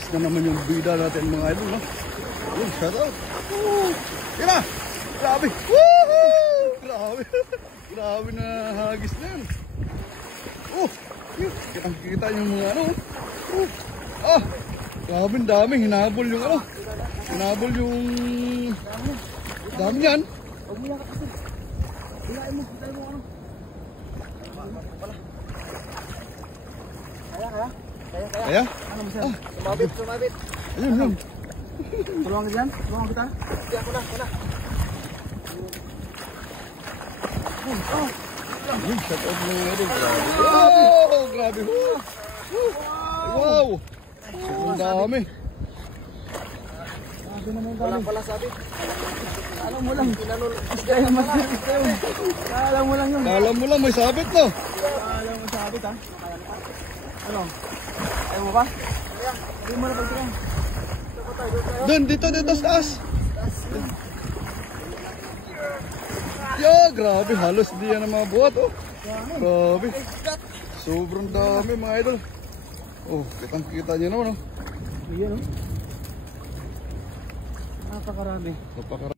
Hagis na naman yung bida natin mga idol, no? Yun, shout out. Tira! Grabe! Woohoo! Grabe! Grabe na hagis na yun. Yun, kitang-kita yung mga ano. Grabe, dami. Hinabol yung ano. Hinabol yung... Dami yan. Huwag mo yan kasi. Hilain mo ano. Kaya? Ano mo siya? Sumabit. Ayun. Tulungan ka dyan? Tulungan kita? Hindi, ako na. Ayun, shout out mga idol. Grabe. Wow! Ang dami. Wala pala sabi. Alam mo lang. Alam mo lang yun. Alam mo lang, may sabit no? Alam mo sabit ha? Ano? Ayaw mo ba? Hindi mo na pagkirang. Doon, dito sa taas. Yo, grabe. Halos di yan ang mga buhat, oh. Grabe. Sobrang dami mga idol. Kitang-kita nyo naman, oh. Ayan, oh. Napakarami. Napakarami.